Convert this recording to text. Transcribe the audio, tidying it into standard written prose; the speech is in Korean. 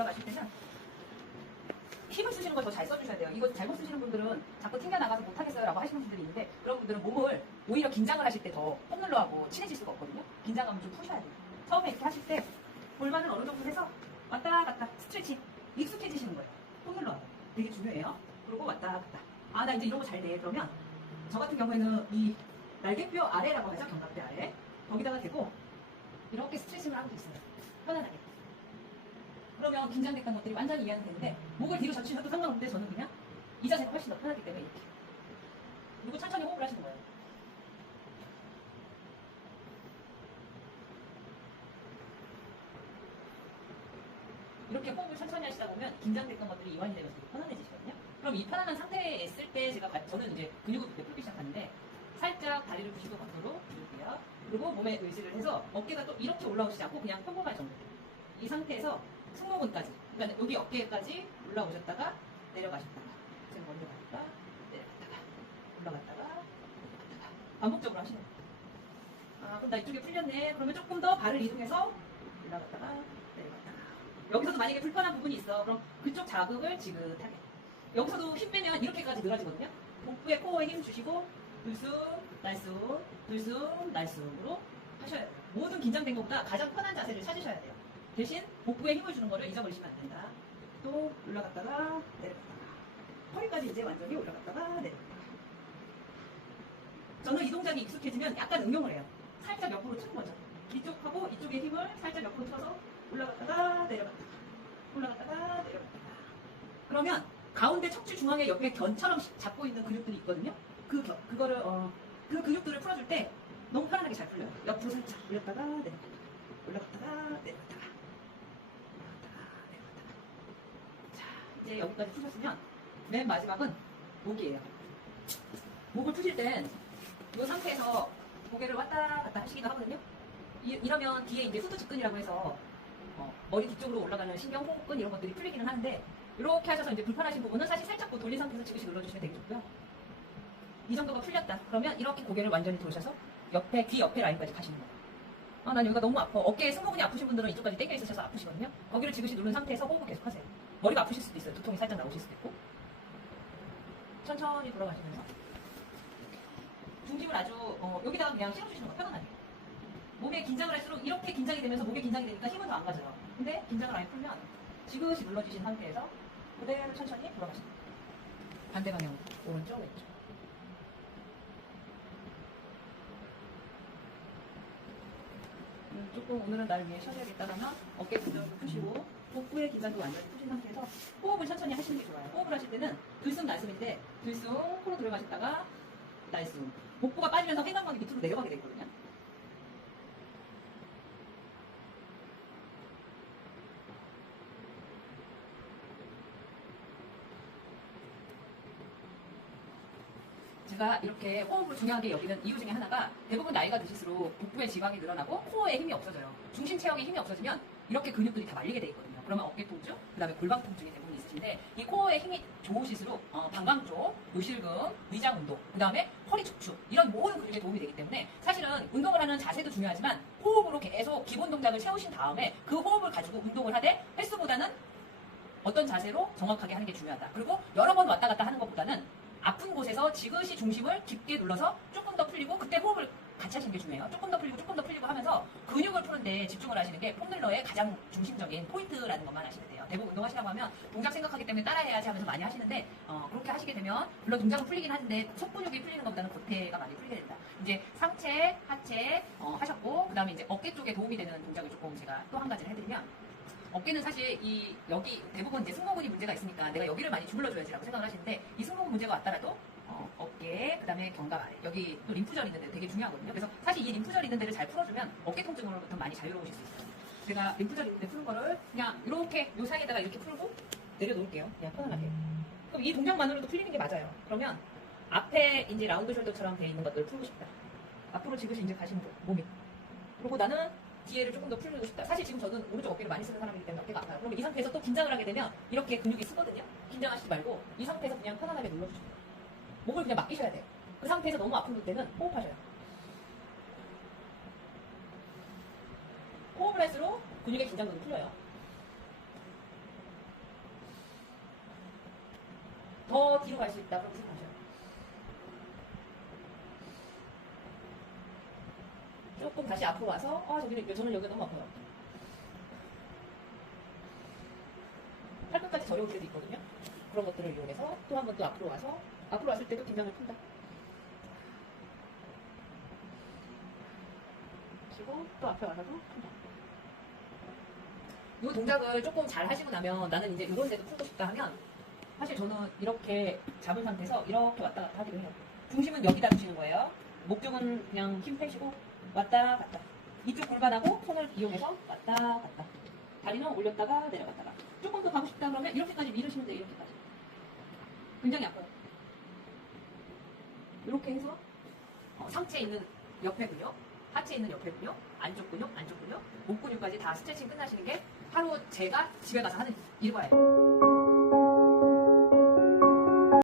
올라가실 때는 힘을 쓰시는 걸 더 잘 써주셔야 돼요. 이거 잘못 쓰시는 분들은 자꾸 튕겨나가서 못하겠어요 라고 하시는 분들이 있는데, 그런 분들은 몸을 오히려 긴장을 하실 때 더 폼롤러하고 친해질 수가 없거든요. 긴장감을 좀 푸셔야 돼요. 처음에 이렇게 하실 때 골반을 어느 정도 해서 왔다 갔다 스트레칭 익숙해지시는 거예요. 폼롤러 되게 중요해요. 그리고 왔다 갔다. 아, 나 이제 이런 거 잘 돼. 그러면 저 같은 경우에는 이 날개뼈 아래라고 하죠. 견갑뼈 아래. 거기다가 대고 이렇게 스트레칭을 하고 있어요. 편안하게. 그러면 긴장됐던 것들이 완전히 이해는 되는데, 목을 뒤로 젖히셔도 상관없는데 저는 그냥 이 자세가 훨씬 더 편하기 때문에 이렇게. 그리고 천천히 호흡을 하시는 거예요. 이렇게 호흡을 천천히 하시다 보면 긴장됐던 것들이 이완이 되면서 되게 편안해지시거든요. 그럼 이 편안한 상태에 있을 때 저는 이제 근육을 그때 풀기 시작하는데, 살짝 다리를 90도 각도로 들을게요. 그리고 몸에 의지를 해서 어깨가 또 이렇게 올라오시지 않고 그냥 평범한 정도. 이 상태에서 승모근까지, 그러니까 여기 어깨까지 올라오셨다가 내려가셨다가, 지금 머리를 갔다가 내려갔다가 올라갔다가 내려갔다가 반복적으로 하시는 거예요. 아, 그럼 나 이쪽에 풀렸네. 그러면 조금 더 발을 이동해서 올라갔다가 내려갔다가. 여기서도 만약에 불편한 부분이 있어. 그럼 그쪽 자극을 지긋하게. 여기서도 힘 빼면 이렇게까지 늘어지거든요. 복부에 코어에 힘 주시고 들숨 날숨 들숨 날숨으로 하셔야 돼요. 모든 긴장된 것보다 가장 편한 자세를 찾으셔야 돼요. 대신 복부에 힘을 주는 거를 잊어버리시면 안 된다. 또 올라갔다가 내려갔다가, 허리까지 이제 완전히 올라갔다가 내려갔다가. 저는 이 동작이 익숙해지면 약간 응용을 해요. 살짝 옆으로 트는 거죠. 이쪽하고 이쪽의 힘을 살짝 옆으로 틀어서 올라갔다가 내려갔다가 올라갔다가 내려갔다가. 그러면 가운데 척추 중앙에 옆에 견처럼 잡고 있는 근육들이 있거든요. 그 근육들을 풀어줄 때 너무 편안하게 잘 풀려요. 옆으로 살짝 올렸다가 내려갔다가 올라갔다가 내려갔다가 올라갔다가 내려갔다가. 자, 이제 여기까지 푸셨으면 맨 마지막은 목이에요. 목을 푸실 땐 이 상태에서 고개를 왔다 갔다 하시기도 하거든요. 이러면 뒤에 이제 후두직근이라고 해서 머리 뒤쪽으로 올라가는 신경, 호흡근 이런 것들이 풀리기는 하는데, 이렇게 하셔서 이제 불편하신 부분은 사실 살짝 돌린 상태에서 지그시 눌러주시면 되게 좋고요. 이 정도가 풀렸다. 그러면 이렇게 고개를 완전히 돌으셔서 뒤 옆에 라인까지 가시는 거예요. 아, 난 여기가 너무 아파. 어깨에 승모근이 아프신 분들은 이쪽까지 당겨 있으셔서 아프시거든요. 거기를 지그시 누른 상태에서 호흡을 계속 하세요. 머리가 아프실 수도 있어요. 두통이 살짝 나오실 수도 있고. 천천히 돌아가시면서 중심을 아주 여기다가 그냥 실어주시는 거예요. 편안하게. 몸에 긴장을 할수록 이렇게 긴장이 되면서 목에 긴장이 되니까 힘은 더 안 가져요. 근데 긴장을 많이 풀면 지그시 눌러주신 상태에서 그대로 천천히 돌아가십니다. 반대 방향, 오른쪽, 왼쪽. 조금 오늘은 날 위해 쉬어야겠다라면 어깨 긴장을 푸시고 복부의 긴장도 완전히 푸신 상태에서 호흡을 천천히 하시는 게 좋아요. 호흡을 하실 때는 들숨 날숨인데, 들숨 코로 들어가셨다가 날숨. 복부가 빠지면서 회관각이 밑으로 내려가게 되거든요. 제가 이렇게 호흡을 중요하게 여기는 이유 중에 하나가, 대부분 나이가 드실수록 복부의 지방이 늘어나고 코어에 힘이 없어져요. 중심 체형에 힘이 없어지면 이렇게 근육들이 다 말리게 돼 있거든요. 그러면 어깨 통증, 그 다음에 골반 통증이 대부분 있으신데, 이 코어에 힘이 좋으실수록 방광 쪽, 요실금, 위장 운동, 그 다음에 허리 척추, 이런 모든 근육에 도움이 되기 때문에 사실은 운동을 하는 자세도 중요하지만 호흡으로 계속 기본 동작을 채우신 다음에 그 호흡을 가지고 운동을 하되, 횟수보다는 어떤 자세로 정확하게 하는 게 중요하다. 그리고 여러 번 왔다 갔다 하는 것보다는 아픈 곳에서 지그시 중심을 깊게 눌러서 조금 더 풀리고, 그때 호흡을 같이 하시는 게 중요해요. 조금 더 풀리고 하면서 근육을 푸는데 집중을 하시는 게 폼롤러의 가장 중심적인 포인트라는 것만 아시면 돼요. 대부분 운동하시라고 하면 동작 생각하기 때문에 따라해야지 하면서 많이 하시는데, 그렇게 하시게 되면 물론 동작은 풀리긴 하는데 속근육이 풀리는 것보다는 겉에가 많이 풀리게 된다. 이제 상체, 하체 하셨고, 그 다음에 이제 어깨 쪽에 도움이 되는 동작을 조금 제가 또 한 가지를 해드리면, 어깨는 사실 여기 대부분 이제 승모근이 문제가 있으니까 내가 여기를 많이 주물러줘야지라고 생각을 하시는데, 이 승모근 문제가 왔더라도 어깨, 그 다음에 견갑 아래, 여기 또 림프절 있는 데 되게 중요하거든요. 그래서 사실 이 림프절 있는 데를 잘 풀어주면 어깨 통증으로부터 많이 자유로우실 수 있어요. 제가 림프절 있는 데 푸는 거를 그냥 이렇게 요 사이에다가 이렇게 풀고 내려놓을게요. 그냥 편안하게. 그럼 이 동작만으로도 풀리는 게 맞아요. 그러면 앞에 이제 라운드 숄더처럼 되어 있는 것들을 풀고 싶다. 앞으로 지그시 이제 가시는 거예요. 몸이. 그리고 나는 뒤에를 조금 더 풀고 싶다. 사실 지금 저는 오른쪽 어깨를 많이 쓰는 사람이기 때문에 어깨가 아파요. 그럼 이 상태에서 또 긴장을 하게 되면 이렇게 근육이 쓰거든요. 긴장하시지 말고 이 상태에서 그냥 편안하게 눌러주시면 돼요. 목을 그냥 맡기셔야 돼요. 그 상태에서 너무 아픈 때는 호흡하셔요. 호흡을 할수록 근육의 긴장도도 풀려요. 더 뒤로 갈 수 있다. 그럼 생각하셔요. 조금 다시 앞으로 와서 저는 여기가 너무 아파요. 팔끝까지 저려올 때도 있거든요. 그런 것들을 이용해서 또 한 번 또 앞으로 와서 앞으로 왔을 때도 긴장을 푼다. 그리고 또 앞에 와서도 푼다. 이 동작을 조금 잘 하시고 나면 나는 이제 이런 데도 풀고 싶다 하면 사실 저는 이렇게 잡은 상태에서 이렇게 왔다 갔다 하기도 해요. 중심은 여기다 두시는 거예요. 목쪽은 그냥 힘 빼시고 왔다 갔다. 이쪽 골반하고 손을 이용해서 왔다 갔다. 다리는 올렸다가 내려갔다가. 조금 더 가고 싶다 그러면 이렇게까지 밀으시면 돼요. 이렇게까지. 굉장히 아파요. 이렇게 해서 상체에 있는 옆에 근육, 하체에 있는 옆에 근육, 안쪽 근육, 안쪽 근육, 목 근육까지 다 스트레칭 끝나시는 게 하루 제가 집에 가서 하는 일과예요.